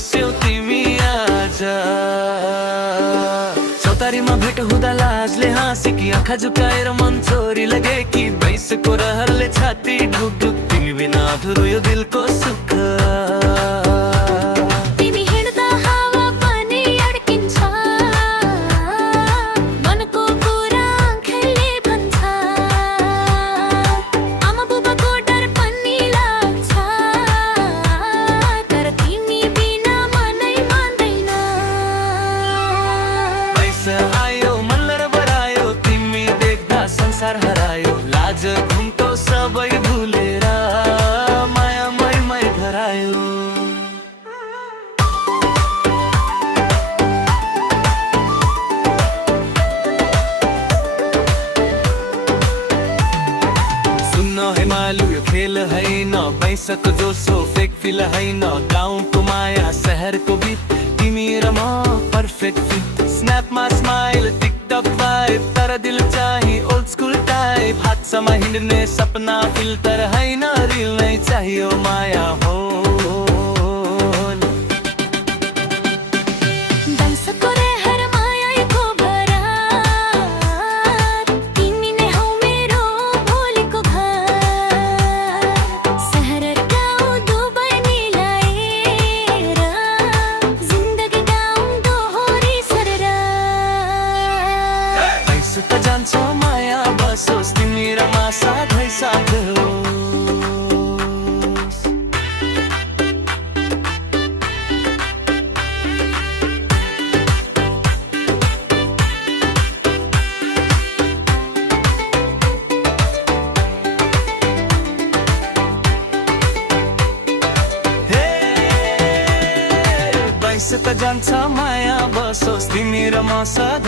बस्यौ तिमी आज। चौतारीमा भेट हुँदा लाजले हाँसे कि आँखा झुकाएर मन छोरी लगे कि बैसको रहरले छाती ढुकढुक तिमी बिना अधुरो यो दिलको सुख। तिमी हिँड्दा हावा पनि अड्किन्छ, मनको कुरा आँखाले भन्छ। आमा बुबाको डर पनि लाग्छ, तर तिमी बिना मनै मान्दैन। पैसा आयो मनलाई बढायो, तिमी देख्दा संसार हरायो। लाज घुम्टो सबै भुलेर माया मै धरायो। सुन्न है मालु यो खेल हैन, पैसाको जोसो फेक फिल हैन। गाउँको माया शहरको बिट, तिमी र म पर्फेक्ट फिट। स्न्यापमा स्माइल टिकटक भाइब, तर दिल चाहिँ ओल्ड स्कुल टाइप। हातसम्म हिँड्ने सपना फिल्टर हैन, रिल नै चाहियो माया हो। दर्शकको रेहर मायाको भरा, तिमी नै हौ मेरो भोलिको घर। शहर गाउँ दुवै मिलाएर, जिन्दगी गाउँ दोहोरी सरेर। पैसा त जान्छ माया बसोस्, तिमी र म साथै साथ होस्। पैसा त जान्छ माया बसोस्, तिमी र म साथ